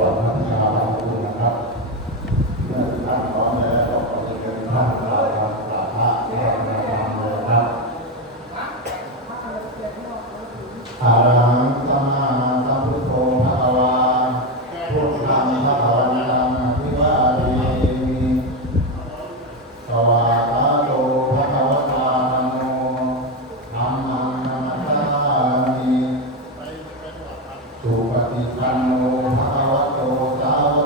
วดพัฒนาบางคุณนะครับเมื่อท่านพร้อมแล้วก็ขอเชิญท่านกล่าวคำกล่าวพระในธรรมเลยครับอะระหังสัมมาสัมพุทโธภะคะวาพุทธังภะคะวันตังอภิวาเทมิสวากขาโตภะคะวะตาธัมโมธัมมังนัมสสามิสุปฏิปันโนภะคะวะโตสาวก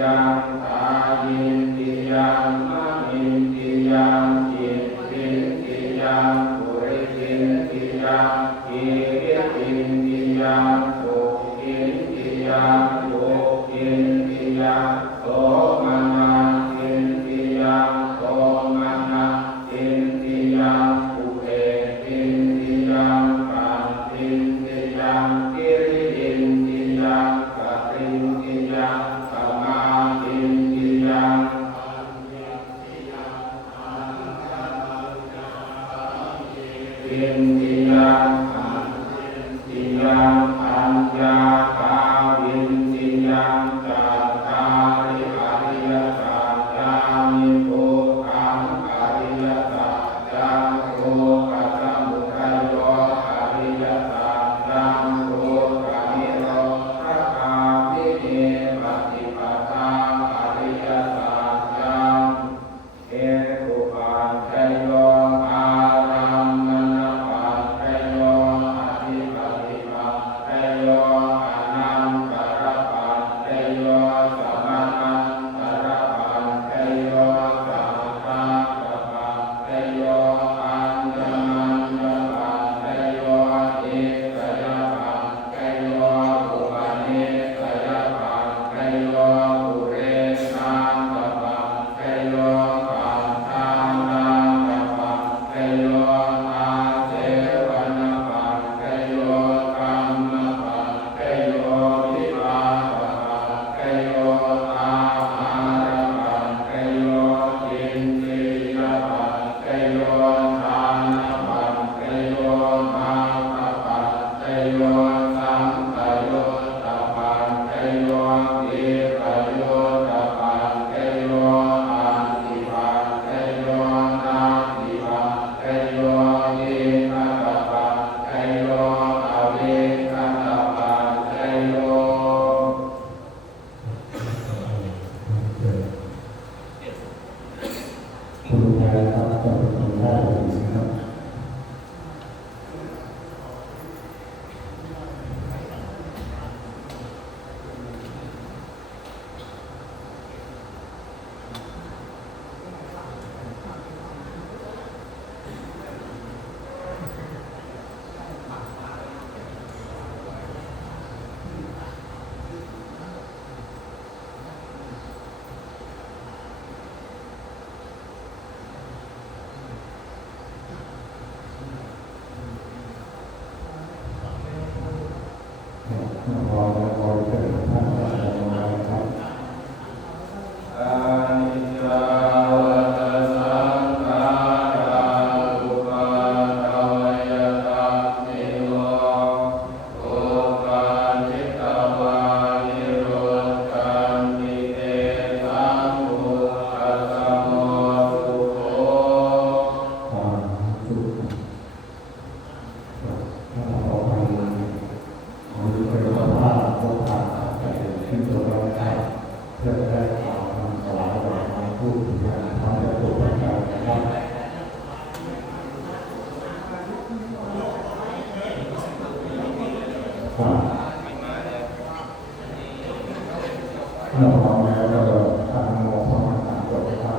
ยังกายินติยังมะหินติยังจิตตินติยังปุริสินติยังกิริสินติยังสุขินติยังโยกินติยังโสมนัสสินติยังโสมนัสสินติยังอุเทสินติยังปันสินติยังกิริสินติยังกตินติยังสมาสินติยังสินติยังอันติยังอัญญาภาวินติยังจัตตาริอริยสัจจามิปุขังอริยสัจจังทุกขสมุทัยโยอริยสัจจังทุกขนิโรธคามิเนปฏิปทาอริยสัจจังเอตุปัจจโยอารัมมณปัจจโยอธิปติปัจจโยอนันตรปัจจโยสมนันตรปัจจโยสัมมาสัพปัจจโยอัญญมัญญปัจจโยเอกยปัจจโยอุปนิสัยปัจจโยปุเรชันตปัจจโยปัฏฐานังปัจจโยอาเจวนปัจจโยกรรมปัจจโยวิปากปัจจโยอาหารปัจจโยอินทรียปัจจโยทานปัจจโยมาคปัจจโยสังขโยตปัจจโยวิปโยตปัจจโยอันติปัจจโยนาติปัจจโยวิคัตปัจจโยอวิคัตปัจจโยคุณยายครับจะเป็นคนได้เลยนะครับ รอแล้วรอเกิดท่านก็จะมาครับ อานิจจาวัฏสังขาราอุปาทวยตัสสิโลอุปาทิตวานิโรธานิเตสังมุขสโมทุโข ความสุขถ้าเราไปของที่เป็นสภาพโอกาสใจขึ้นตัวเราได้เพื่อได้ข่าวทำสลายออกมาพูดถึงการทำจะถูกประกาศนะครับเราพร้อมแล้วเราตั้งโมพร้อมกันจบครับ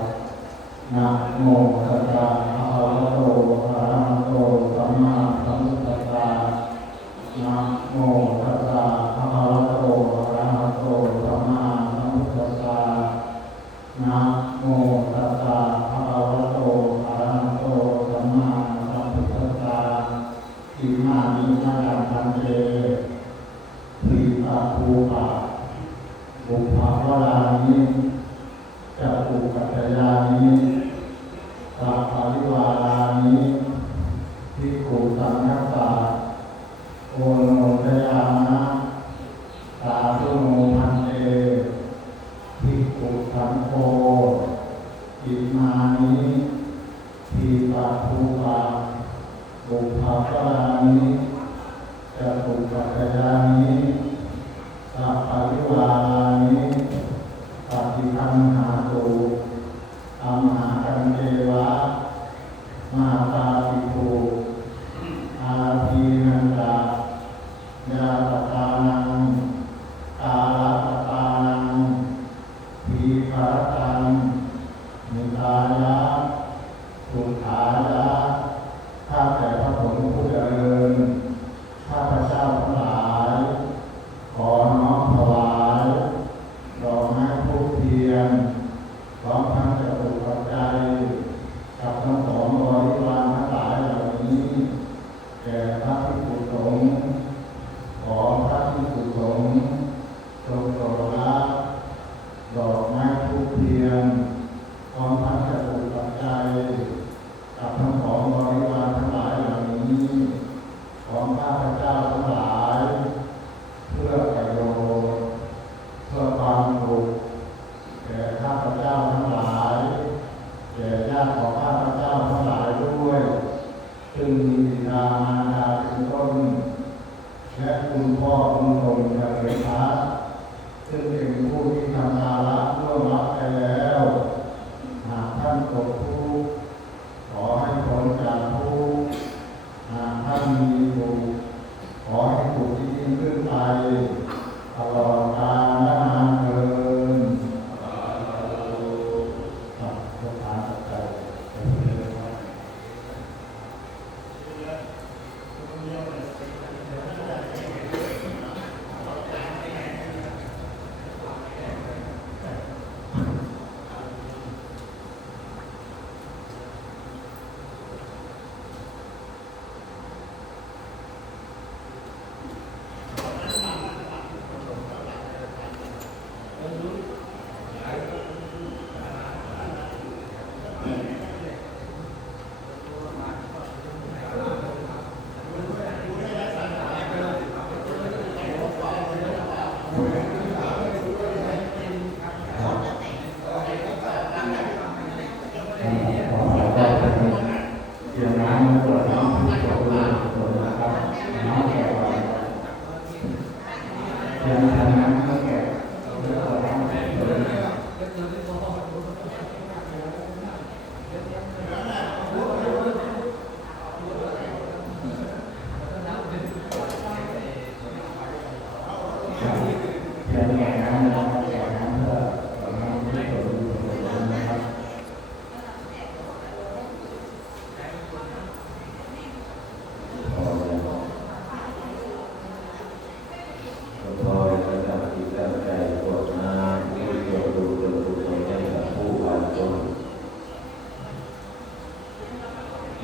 นะโมตัสสะภะคะวะโตอะระหะโตสัมมาสัมพุทธัสสะนะโมตัสสะภะคะวะโตอะระหะโตสัมมาสัมพุทธัสสะนะโมตัสสะภะคะวะโตอะระหะโตสัมมาสัมพุทธัสสะอิมานินาคันเตทิตาภูปะบุพภวรานิจักขุปัจจยานิสัพพะริวารานิภิกขุสังฆัสสะโอโนทยามะสาธุโนพันเตภิกขุสังโฆอิมานิทีปะภูปะบุพภวรานิจักขุปัจจยานิสัพพะริวารานิ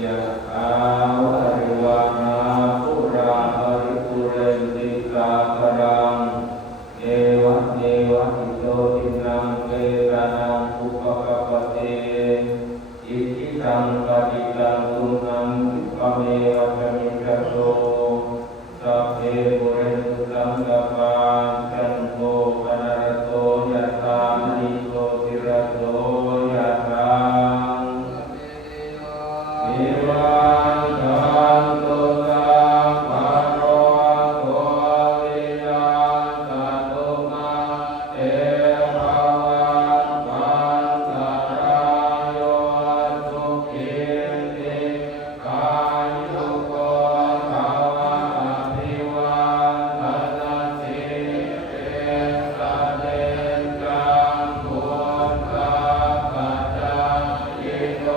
ยะถาวะริวานาปุราหาริปุเรนติสาคารังเอวะเมวะอิโตทินังเปตานังอุปกัปปะเตอิทิตังปฏิตังตุนังวิปะเมวะสมิจจโตสัพเพปุเรนตุสังกปาจันโทปนารโตยะถามณิโตติระโตยะถาเอวะทันโตสัพพะโรโควินาศโตมาเตภวันวันตรายโยสุขิติกายุโกภวะอภิวันทนาสิเตสะเดจังพุทธะปัจจายโน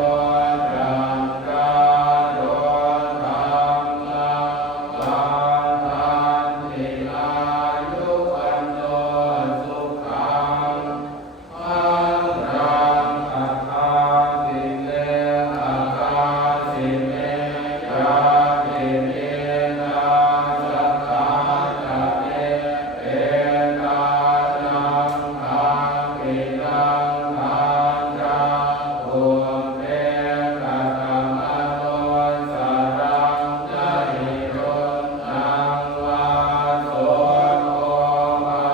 จังกาโรธรรมะวันทันติอายุวันโนสุขังพลังอัคาสิเลอาคาสิเมยาติเมนาสตาจะเมเอตานังอาภินังทานจาภูมิเตกัตมโนสารังจหิรุนังวาโสโกมา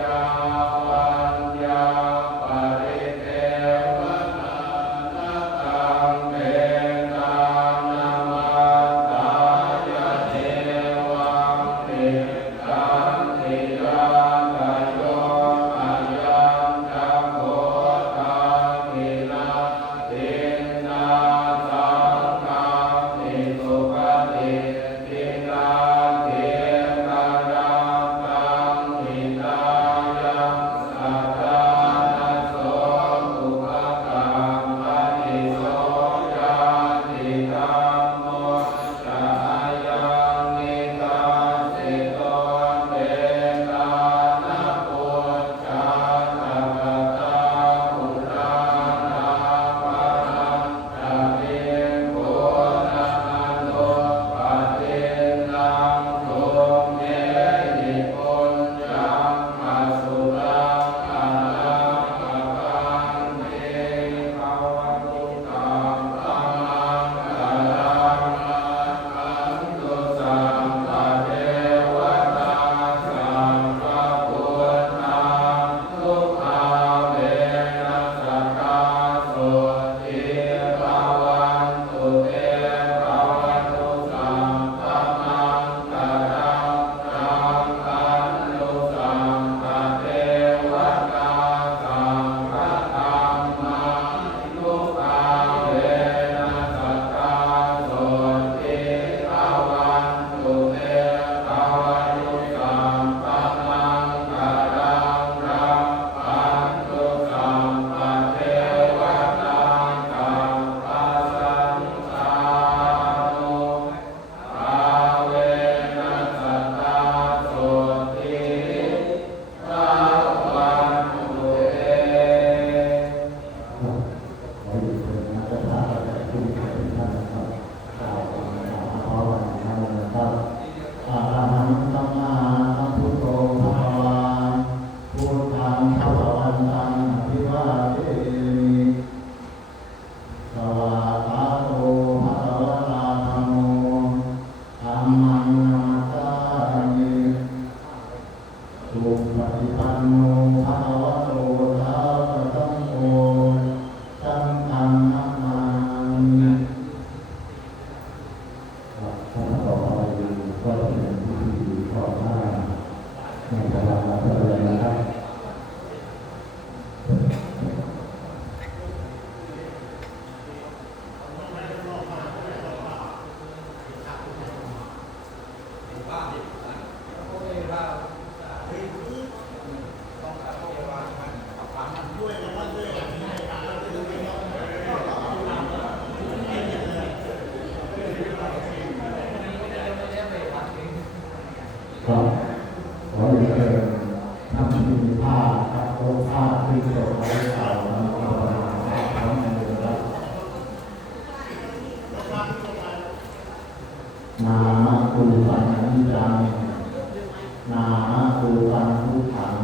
จาวันยาปริเทวนานาตังเมตังนามาตายะเทวังติตังติยาตโยอายังจักโขตังกินาตินาสังฆังติสุปฏิทินาติกานังตังหิตายังสัทธานาโสอุปกัมปนิโสยาติธัมโมจายังนิทัสสิโตเตตานะปุจจานาคตาอุรานาปานังจามิโกนาโนปฏินังโทเมหิปุญญังอสุตังอนังอคันเตภวตุตังธัมมังกาลังคันตุสัมปะเทวตาสัมปะพุทธังทุกขาเวนัสสตาโสติภวันตุเตภวตุสัมปะมังกาลังคังคันตุสัมปะเทวตาสัมปะธัมมังทุกขาเวนัสสตาโสติภวันตุเตภวตุสัมปะมังกาลังคังคันตุสัมปะเทวตาสัมปะสังฆานุภาเวนัสสตาโสติภวันตุเต ขออยู่เป็นนักศึกษาและผู้ที่เป็นท่านนะครับกล่าวขอวันนี้นะครับอะระหังสัมมาสัมพุทโธภะคะวาพุทธังภะคะวันตังอภิวาเทมิสวากขาโตภะคะวะตาธัมโมธัมมังนามัสสามิสุปฏิปันโนภะคะวะโตสาวกสังโฆสังฆังนัมมามิ ครับท่านต่อไปก็เป็นพิธีขอหน้าในพระราชวังนะครับ ที่โสดไว้เก่ามันก็ทำให้เกิดนามาคูปังอนิจจังนามาคูปังทุกขัง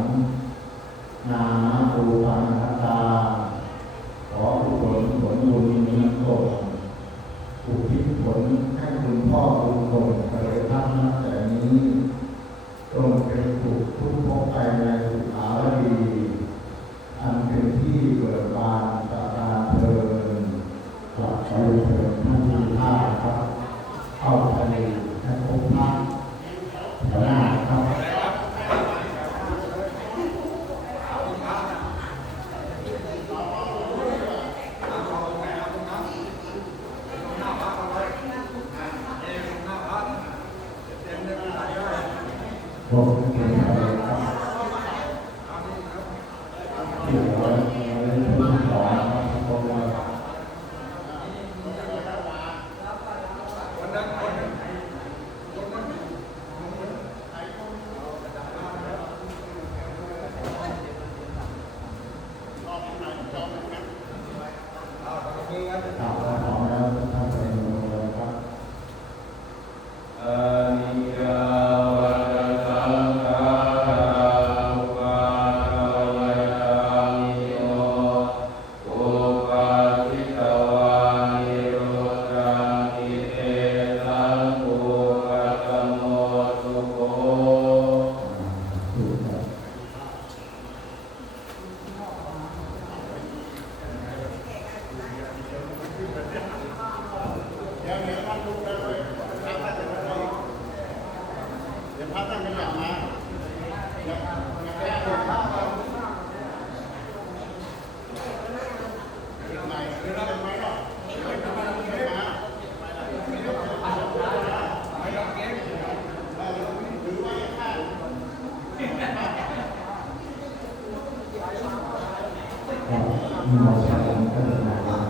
นามาคูปังอัตตาขอผู้ผลบุญนี้ส่งอุทิศผลให้คุณพ่อคุณส่งเกิดทัพนับแต่นี้จงเป็นสุขทุกภพภายในสุขาวดีอันเป็นที่เบิกบานตะการเพลินกลับไปเถิดท่านที่ท่าครับเข้าทะเลให้พบพระแถวหน้าครับพบกันครับที่เราได้พูดสอนครับพบกันมีหมอชายก็จะมา